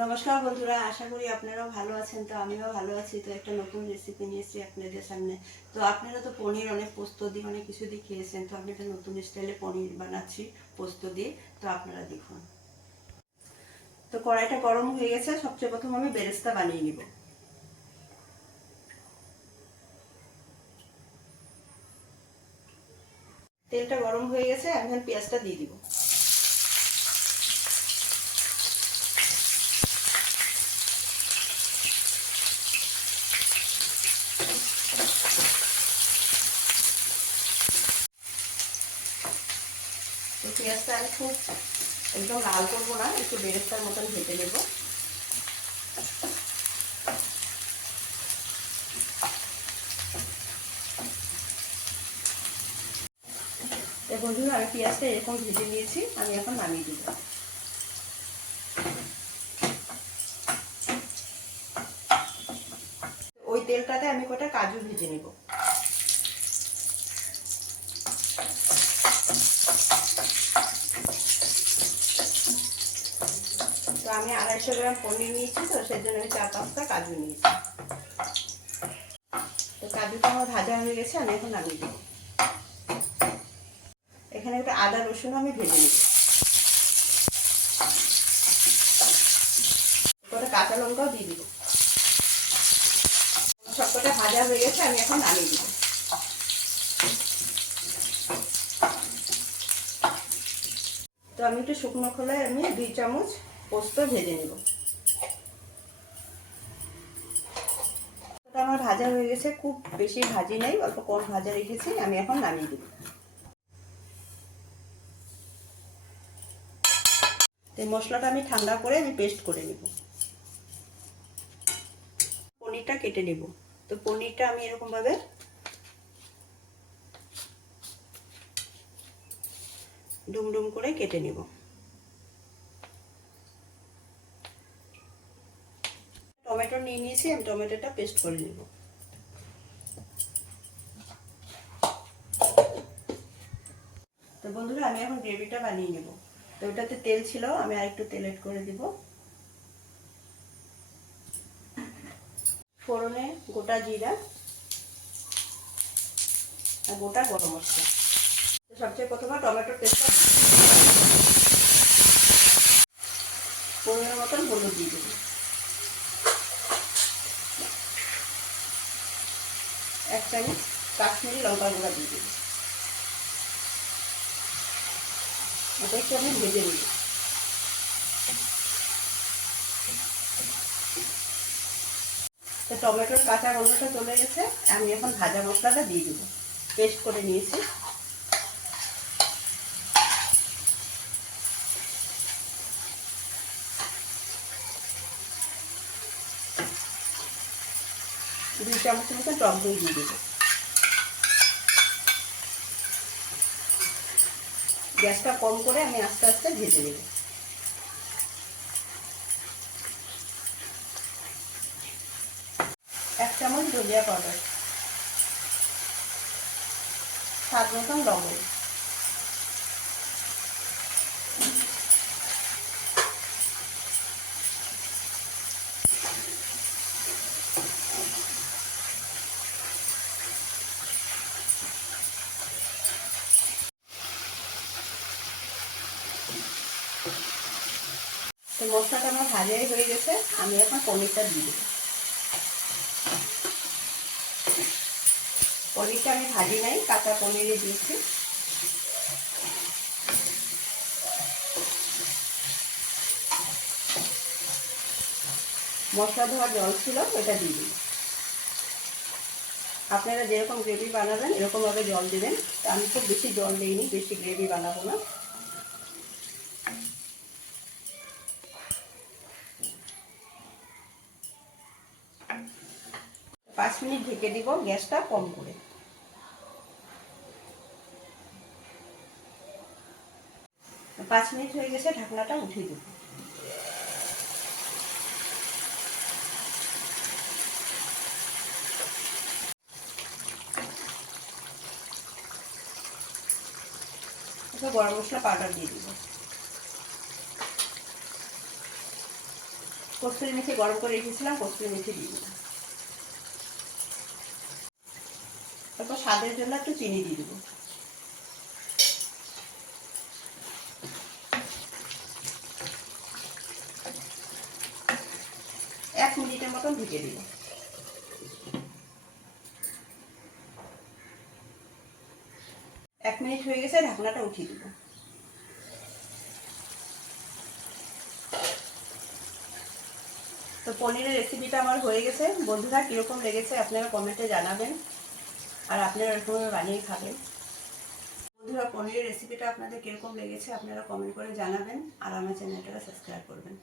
নমস্কার বন্ধুরা, আশা করি আপনারাও ভালো আছেন। তো আমিও ভালো আছি। তো একটা নতুন রেসিপি নিয়ে এসেছি আপনাদের সামনে। তো আপনারা তো পনির অনেক পোস্ত দিয়ে অনেক কিছু দিয়ে খেয়েছেন, তো আমি একটা নতুন স্টাইলে পনির বানাচ্ছি পোস্ত দিয়ে। তো আপনারা দেখুন। তো কড়াইটা গরম হয়ে গেছে। সবচেয়ে প্রথম আমি বেরেস্তা বানিয়ে নিব। তেলটা গরম হয়ে গেছে, আমি এখন পেঁয়াজটা দিয়ে দিব। তো পেঁয়াজটা আমি খুব একদম লাল করবো না, একটু বেরেস্তার মতন ভেজে নেব। তো বন্ধুরা, আমি পেঁয়াজটা এরকম ভেজে নিয়েছি, আমি এখন নামিয়ে দিব। ওই তেলটাতে আমি কটা কাজু ভেজে নিব। তো আমি 250 গ্রাম পনির নিয়েছি, তো সেই জন্য আমি 4-5টা কাজু নিয়েছি। তো কাজুটা আমার ভাজা হয়ে গেছে, আমি এখন নামিয়ে দেবো। এখানে একটা আদা রসুন আমি ভেজে নিব। কটা কাঁচা লঙ্কাও দিয়ে দিব। সবকটা ভাজা হয়ে গেছে, আমি এখন নামিয়ে দিব। তো আমি একটু শুকনো খোলায় আমি 2 চামচ পোস্ত ভেজে নিব। আমার ভাজা হয়ে গেছে, খুব বেশি ভাজি নাই, অল্প কম ভাজা রেখেছি, আমি এখন নামিয়ে দিব। এই মশলাটা আমি ঠান্ডা করে আমি পেস্ট করে নিব। পনিরটা কেটে নেব। তো পনিরটা আমি এরকম ভাবে ডুম ডুম করে কেটে নেব। টমেটো নিয়ে নিয়েছি, আমি টমেটোটা পেস্ট করে নেব। তো বন্ধুরা, আমি এখন গ্রেভিটা বানিয়ে নেব। তো ওটাতে তেল ছিল, আমি আরেকটু তেল এড করে দিব। ফোড়নে গোটা জিরা আর গোটা গরম মশলা। সবচেয়ে প্রথমে টমেটোর পেস্টটা পরিমাণ মতন হলুদ দিয়ে দেব। 1 চামচ কাশ্মীরি লঙ্কা গুঁড়া দিয়ে দেব। এটা একটু আমি ভেজে নেব। তো টমেটোর কাঁচা গন্ধটা চলে গেছে, আমি এখন ভাজা মশলাটা দিয়ে দেব। পেস্ট করে নিয়েছি। দুই চামচের মতো টক দই দিয়ে দেবো। গ্যাসটা কম করে আমি আস্তে আস্তে ভেজে নেব। এক চামচ ধনিয়া পাউডার, স্বাদ মতন লবণ, তো মশলাটা আমার ভাজাই হয়ে গেছে, আমি এখন পনিরটা দিয়ে দেবো। পনিরটা আমি ভাজি নাই, কাঁচা পনিরে দিয়েছি। মশলা ধোয়া জল ছিল, ওটা দিয়ে দিই। আপনারা যেরকম গ্রেভি বানাবেন এরকমভাবে জল দেবেন। তো আমি খুব বেশি জল দিইনি, বেশি গ্রেভি বানাবো না। পাঁচ মিনিট ঢেকে দিব, গ্যাসটা কম করে। তো 5 মিনিট হয়ে গেছে, ঢাকনাটা উঠিয়ে দেব। গরম মশলা পাউডার দিয়ে দিব। কস্তুরি মেথি গরম করে রেখেছিলাম, কস্তুরি মেথি দিয়ে দিলাম। তারপর স্বাদের জন্য একটু চিনি দিয়ে দেবো। এক মিনিটের মতন ঢেকে দিব। এক মিনিট হয়ে গেছে, ঢাকনাটা উঠিয়ে দিব। তো পনিরের রেসিপিটা আমার হয়ে গেছে। বন্ধুরা, কীরকম লেগেছে আপনারা কমেন্টে জানাবেন, আর আপনারা এরকমভাবে বানিয়ে খাবেন। বন্ধুরা, পনিরের রেসিপিটা আপনাদের কীরকম লেগেছে আপনারা কমেন্ট করে জানাবেন, আর আমার চ্যানেলটা সাবস্ক্রাইব করবেন।